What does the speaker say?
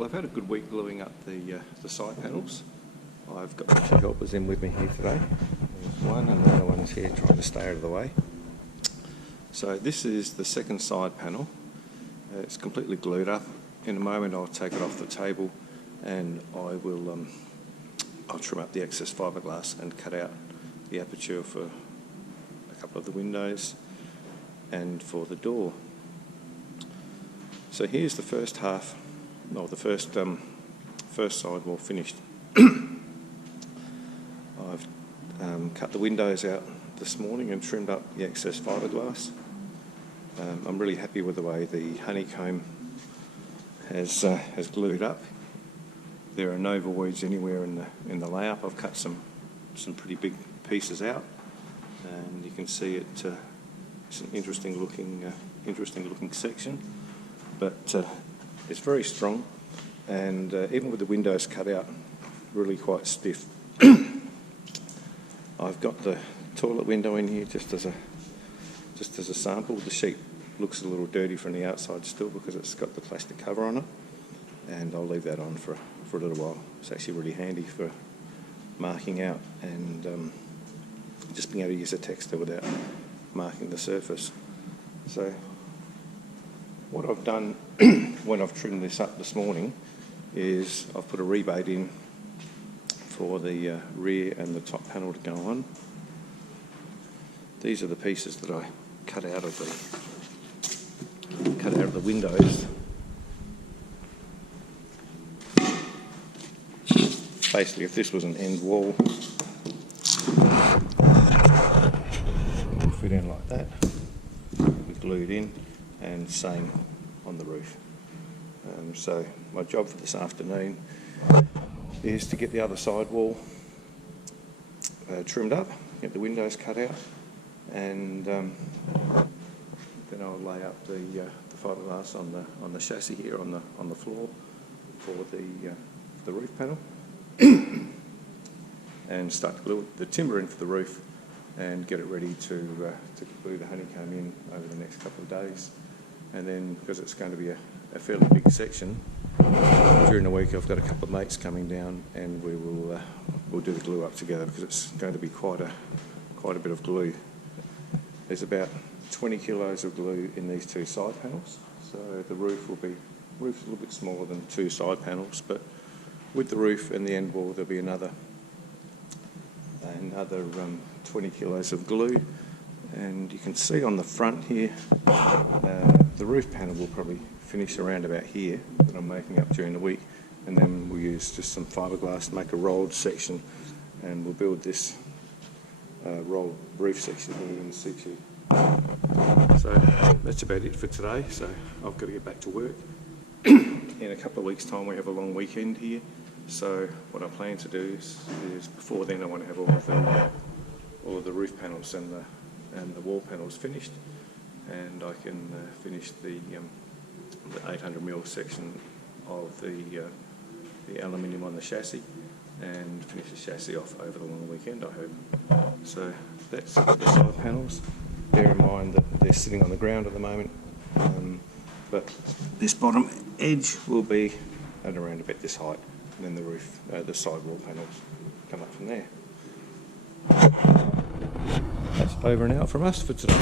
Well, I've had a good week gluing up the side panels. I've got my two helpers in with me here today. There's one and the other one's here trying to stay out of the way. So this is the second side panel. It's completely glued up. In a moment I'll take it off the table and I'll trim up the excess fiberglass and cut out the aperture for a couple of the windows and for the door. So here's the first half, no, the first sidewall finished. I've cut the windows out this morning and trimmed up the excess fiberglass. I'm really happy with the way the honeycomb has glued up. There are no voids anywhere in the layout. I've cut some pretty big pieces out, and you can see it's an interesting looking section. But it's very strong, and even with the windows cut out, really quite stiff. I've got the toilet window in here just as a sample. The sheet looks a little dirty from the outside still because it's got the plastic cover on it, and I'll leave that on for a little while. It's actually really handy for marking out and just being able to use a texter without marking the surface. So what I've done when I've trimmed this up this morning is I've put a rebate in for the rear and the top panel to go on. These are the pieces that I cut out of the windows. Basically, if this was an end wall, it would fit in like that. We glued in, and same on the roof. So my job for this afternoon is to get the other side wall trimmed up, get the windows cut out, and then I'll lay up the fiberglass on the chassis here on the floor for the roof panel, and start to glue the timber in for the roof and get it ready to glue the honeycomb in over the next couple of days. And then, because it's going to be a fairly big section, during the week I've got a couple of mates coming down, and we'll do the glue up together because it's going to be quite a bit of glue. There's about 20 kilos of glue in these two side panels, so the roof's a little bit smaller than two side panels, but with the roof and the end wall there'll be another 20 kilos of glue. And you can see on the front here, the roof panel will probably finish around about here that I'm making up during the week, and then we'll use just some fiberglass to make a rolled section, and we'll build this rolled roof section here in situ. So that's about it for today, so I've got to get back to work. In a couple of weeks' time we have a long weekend here, so what I plan to do is before then I want to have all of the roof panels and the wall panels finished, and I can finish the 800mm section of the aluminium on the chassis, and finish the chassis off over the long weekend, I hope. So that's the side panels. Bear in mind that they're sitting on the ground at the moment, but this bottom edge will be at around about this height, and then the roof, the side wall panels come up from there. That's over and out from us for today.